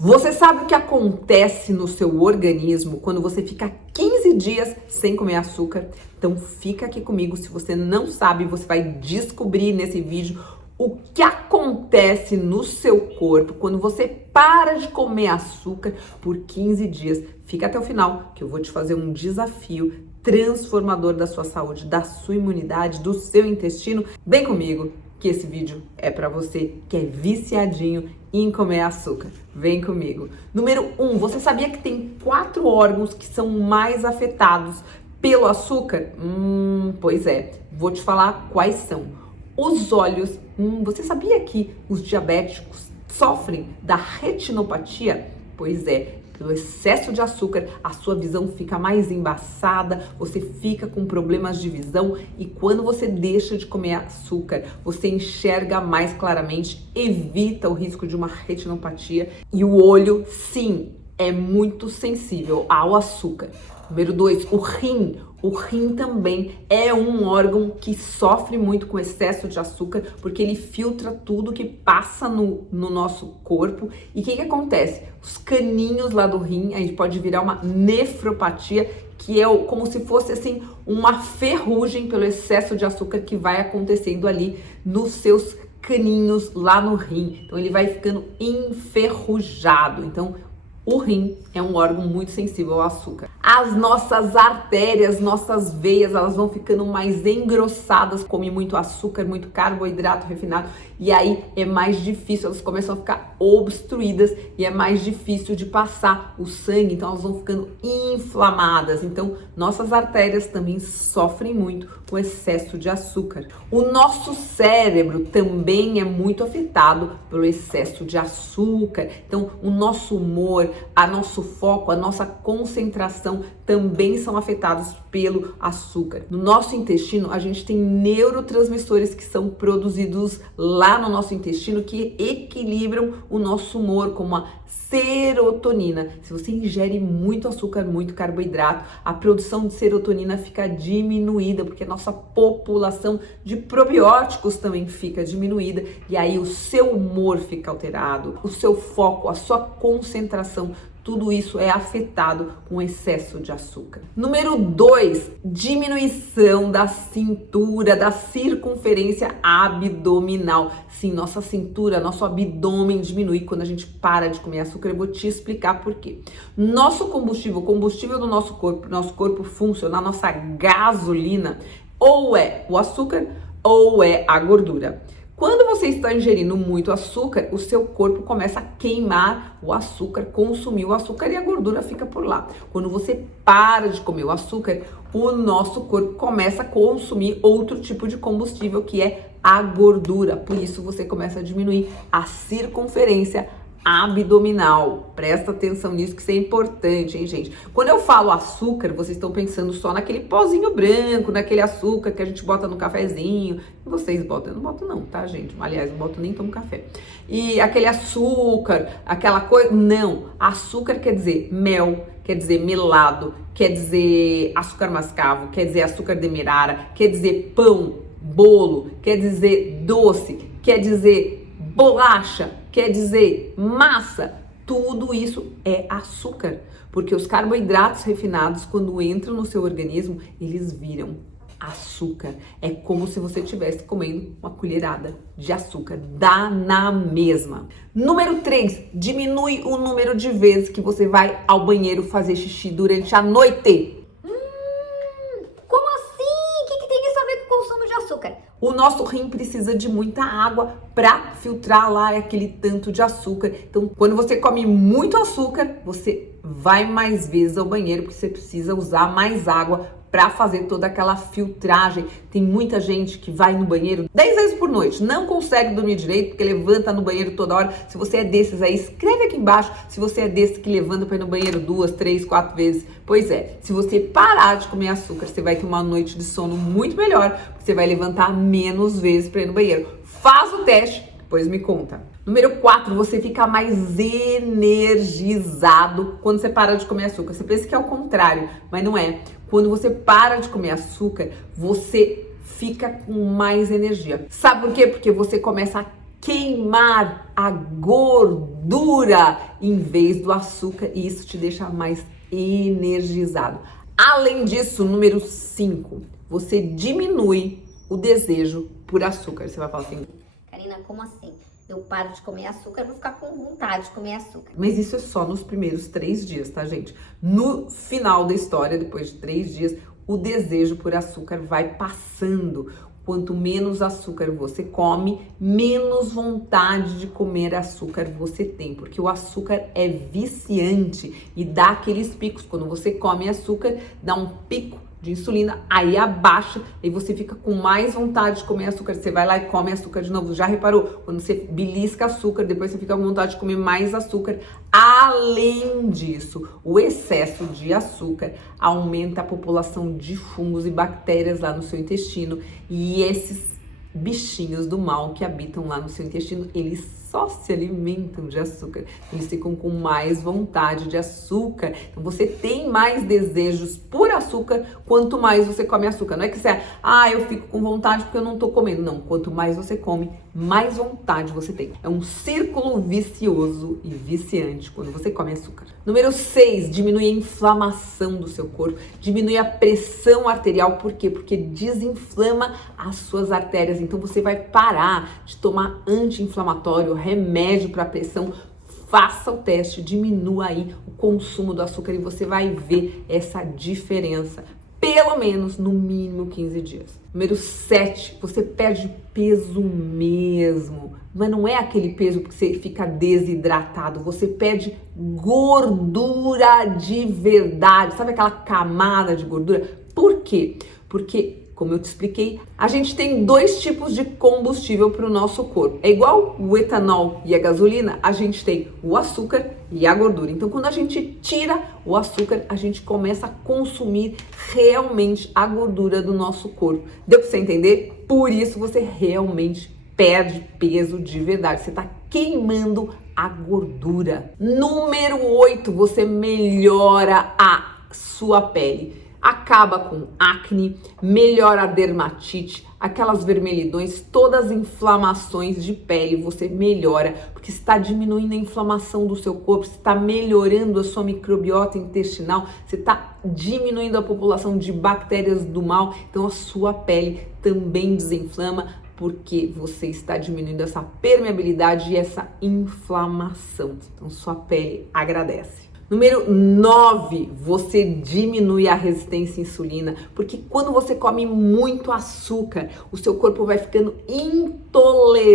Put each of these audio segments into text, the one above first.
Você sabe o que acontece no seu organismo quando você fica 15 dias sem comer açúcar? Então fica aqui comigo, se você não sabe, você vai descobrir nesse vídeo o que acontece no seu corpo quando você para de comer açúcar por 15 dias. Fica até o final, que eu vou te fazer um desafio transformador da sua saúde, da sua imunidade, do seu intestino. Vem comigo, que esse vídeo é para você que é viciadinho em comer açúcar. Vem comigo. Número 1, você sabia que tem 4 órgãos que são mais afetados pelo açúcar? Pois é, vou te falar quais são. Os olhos. Você sabia que os diabéticos sofrem da retinopatia? Pois é, pelo excesso de açúcar, a sua visão fica mais embaçada, você fica com problemas de visão e quando você deixa de comer açúcar, você enxerga mais claramente, evita o risco de uma retinopatia e o olho, sim, é muito sensível ao açúcar. Número 2, o rim. O rim também é um órgão que sofre muito com excesso de açúcar, porque ele filtra tudo que passa no nosso corpo. E o que acontece? Os caninhos lá do rim, a gente pode virar uma nefropatia, que é como se fosse assim uma ferrugem pelo excesso de açúcar que vai acontecendo ali nos seus caninhos lá no rim. Então ele vai ficando enferrujado. Então o rim é um órgão muito sensível ao açúcar. As nossas artérias, nossas veias, elas vão ficando mais engrossadas, come muito açúcar, muito carboidrato refinado, e aí é mais difícil, elas começam a ficar obstruídas e é mais difícil de passar o sangue, então elas vão ficando inflamadas. Então, nossas artérias também sofrem muito com excesso de açúcar. O nosso cérebro também é muito afetado pelo excesso de açúcar. Então, o nosso humor, a nosso foco, a nossa concentração também são afetados pelo açúcar. No nosso intestino, a gente tem neurotransmissores que são produzidos lá no nosso intestino que equilibram o nosso humor, como a serotonina. Se você ingere muito açúcar, muito carboidrato, a produção de serotonina fica diminuída, porque a nossa população de probióticos também fica diminuída, e aí o seu humor fica alterado, o seu foco, a sua concentração, tudo isso é afetado com excesso de açúcar. Número 2, diminuição da cintura, da circunferência abdominal. Sim, nossa cintura, nosso abdômen diminui quando a gente para de comer açúcar. Eu vou te explicar por quê. Nosso combustível, o combustível do nosso corpo funcionar, nossa gasolina, ou é o açúcar ou é a gordura. Quando você está ingerindo muito açúcar, o seu corpo começa a queimar o açúcar, consumir o açúcar e a gordura fica por lá. Quando você para de comer o açúcar, o nosso corpo começa a consumir outro tipo de combustível, que é a gordura. Por isso você começa a diminuir a circunferência abdominal. Presta atenção nisso, que isso é importante, hein, gente? Quando eu falo açúcar, vocês estão pensando só naquele pozinho branco, naquele açúcar que a gente bota no cafezinho. Vocês botam? Eu não boto não, tá, gente? Aliás, não boto nem tomo café. E aquele açúcar, aquela coisa... Não, açúcar quer dizer mel, quer dizer melado, quer dizer açúcar mascavo, quer dizer açúcar demerara, quer dizer pão, bolo, quer dizer doce, quer dizer bolacha, quer dizer massa. Tudo isso é açúcar, porque os carboidratos refinados, quando entram no seu organismo, eles viram açúcar. É como se você estivesse comendo uma colherada de açúcar. Dá na mesma. Número 3, diminui o número de vezes que você vai ao banheiro fazer xixi durante a noite. Como assim? O que tem isso a ver com o consumo de açúcar? O nosso rim precisa de muita água para filtrar lá aquele tanto de açúcar. Então, quando você come muito açúcar, você vai mais vezes ao banheiro, porque você precisa usar mais água para fazer toda aquela filtragem. Tem muita gente que vai no banheiro 10 vezes por noite, não consegue dormir direito, porque levanta no banheiro toda hora. Se você é desses aí, escreve aqui embaixo se você é desse que levanta para ir no banheiro 2, 3, 4 vezes. Pois é, se você parar de comer açúcar, você vai ter uma noite de sono muito melhor, porque você vai levantar menos vezes para ir no banheiro. Faz o teste, depois me conta. Número 4, você fica mais energizado quando você para de comer açúcar. Você pensa que é o contrário, mas não é. Quando você para de comer açúcar, você fica com mais energia. Sabe por quê? Porque você começa a queimar a gordura em vez do açúcar e isso te deixa mais energizado. Além disso, número 5, você diminui o desejo por açúcar. Você vai falar assim: Karina, como assim? Eu paro de comer açúcar, vou ficar com vontade de comer açúcar. mas isso é só nos primeiros 3 dias, tá, gente? No final da história, depois de 3 dias, o desejo por açúcar vai passando. Quanto menos açúcar você come, menos vontade de comer açúcar você tem, porque o açúcar é viciante e dá aqueles picos. Quando você come açúcar, dá um pico de insulina, aí abaixa e você fica com mais vontade de comer açúcar. Você vai lá e come açúcar de novo. Já reparou? Quando você belisca açúcar, depois você fica com vontade de comer mais açúcar. Além disso, o excesso de açúcar aumenta a população de fungos e bactérias lá no seu intestino e esses bichinhos do mal que habitam lá no seu intestino, eles só se alimentam de açúcar, eles ficam com mais vontade de açúcar, então você tem mais desejos por açúcar quanto mais você come açúcar. Não é que você, eu fico com vontade porque eu não tô comendo, não, quanto mais você come, mais vontade você tem. É um círculo vicioso e viciante quando você come açúcar. Número 6, diminui a inflamação do seu corpo, diminui a pressão arterial. Por quê? Porque desinflama as suas artérias. Então você vai parar de tomar anti-inflamatório, remédio para pressão. Faça o teste, diminua aí o consumo do açúcar e você vai ver essa diferença. Pelo menos, no mínimo, 15 dias. Número 7, você perde peso mesmo. Mas não é aquele peso que você fica desidratado. Você perde gordura de verdade. Sabe aquela camada de gordura? Por quê? Porque, como eu te expliquei, a gente tem 2 tipos de combustível para o nosso corpo. É igual o etanol e a gasolina, a gente tem o açúcar e a gordura. Então, quando a gente tira o açúcar, a gente começa a consumir realmente a gordura do nosso corpo. Deu para você entender? Por isso você realmente perde peso de verdade. Você está queimando a gordura. Número 8, você melhora a sua pele. Acaba com acne, melhora a dermatite, aquelas vermelhidões, todas as inflamações de pele você melhora, porque está diminuindo a inflamação do seu corpo, você está melhorando a sua microbiota intestinal, você está diminuindo a população de bactérias do mal, então a sua pele também desinflama, porque você está diminuindo essa permeabilidade e essa inflamação, então sua pele agradece. Número 9, você diminui a resistência à insulina, porque quando você come muito açúcar, o seu corpo vai ficando intolerante,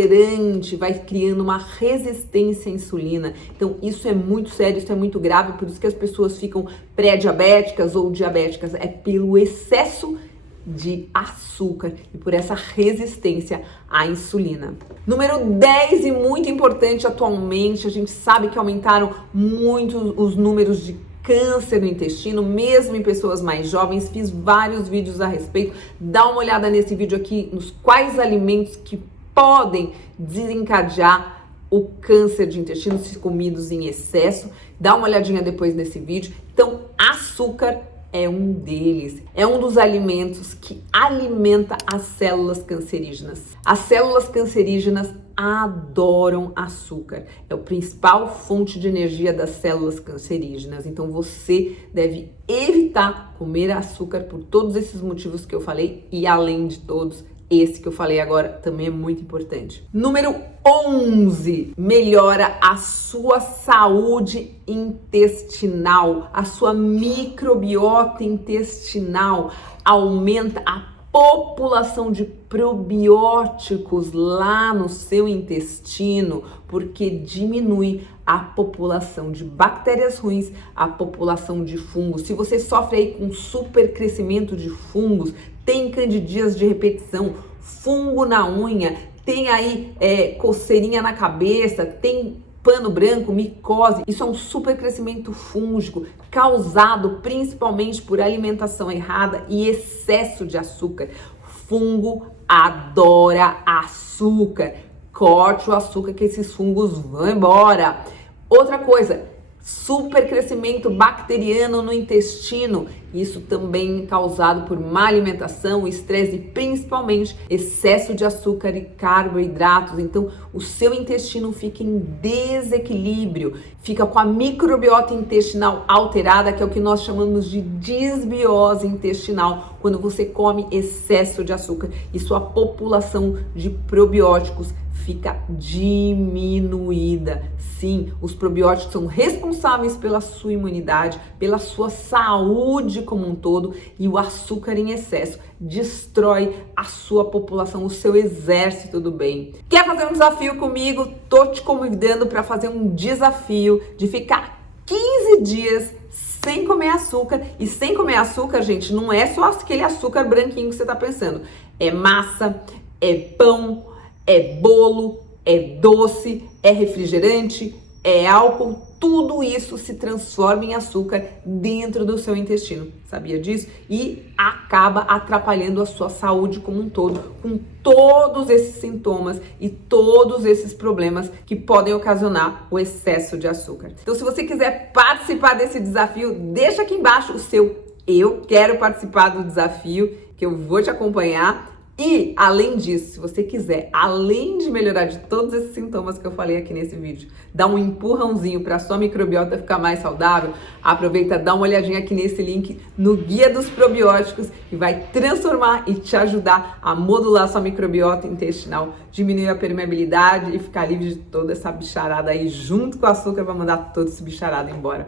vai criando uma resistência à insulina. Então isso é muito sério, isso é muito grave, por isso que as pessoas ficam pré-diabéticas ou diabéticas, é pelo excesso de açúcar e por essa resistência à insulina. Número 10 e muito importante atualmente, a gente sabe que aumentaram muito os números de câncer no intestino, mesmo em pessoas mais jovens. Fiz vários vídeos a respeito. Dá uma olhada nesse vídeo aqui, nos quais alimentos que podem desencadear o câncer de intestino se comidos em excesso. Dá uma olhadinha depois nesse vídeo. Então, açúcar é um deles, é um dos alimentos que alimenta as células cancerígenas. As células cancerígenas adoram açúcar, é a principal fonte de energia das células cancerígenas, então você deve evitar comer açúcar por todos esses motivos que eu falei e além de todos, esse que eu falei agora também é muito importante. Número 11, melhora a sua saúde intestinal, a sua microbiota intestinal, aumenta a população de probióticos lá no seu intestino, porque diminui a população de bactérias ruins, a população de fungos. Se você sofre aí com supercrescimento de fungos, tem candidíase de repetição, fungo na unha, tem aí coceirinha na cabeça, tem pano branco, micose, isso é um supercrescimento fúngico causado principalmente por alimentação errada e excesso de açúcar. Fungo adora açúcar, corte o açúcar que esses fungos vão embora. Outra coisa, super crescimento bacteriano no intestino. Isso também é causado por má alimentação, estresse e principalmente excesso de açúcar e carboidratos. Então, o seu intestino fica em desequilíbrio, fica com a microbiota intestinal alterada, que é o que nós chamamos de disbiose intestinal, quando você come excesso de açúcar e sua população de probióticos fica diminuída. Sim, os probióticos são responsáveis pela sua imunidade, pela sua saúde como um todo, e o açúcar em excesso destrói a sua população, o seu exército do bem. Quer fazer um desafio comigo? Tô te convidando para fazer um desafio de ficar 15 dias sem comer açúcar. E sem comer açúcar, gente, não é só aquele açúcar branquinho que você tá pensando. É massa, é pão, é bolo, é doce, é refrigerante, é álcool, tudo isso se transforma em açúcar dentro do seu intestino, sabia disso? E acaba atrapalhando a sua saúde como um todo, com todos esses sintomas e todos esses problemas que podem ocasionar o excesso de açúcar. Então, se você quiser participar desse desafio, deixa aqui embaixo o seu "eu quero participar do desafio", que eu vou te acompanhar. E, além disso, se você quiser, além de melhorar de todos esses sintomas que eu falei aqui nesse vídeo, dar um empurrãozinho para sua microbiota ficar mais saudável, aproveita, dá uma olhadinha aqui nesse link no Guia dos Probióticos, que vai transformar e te ajudar a modular sua microbiota intestinal, diminuir a permeabilidade e ficar livre de toda essa bicharada aí, junto com o açúcar, vai mandar todo esse bicharado embora.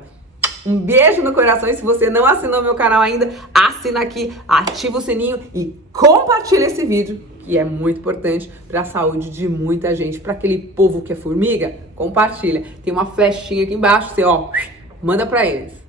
Um beijo no coração, e se você não assinou meu canal ainda, assina aqui, ativa o sininho e compartilha esse vídeo, que é muito importante para a saúde de muita gente. Para aquele povo que é formiga, compartilha. Tem uma flechinha aqui embaixo, você manda para eles.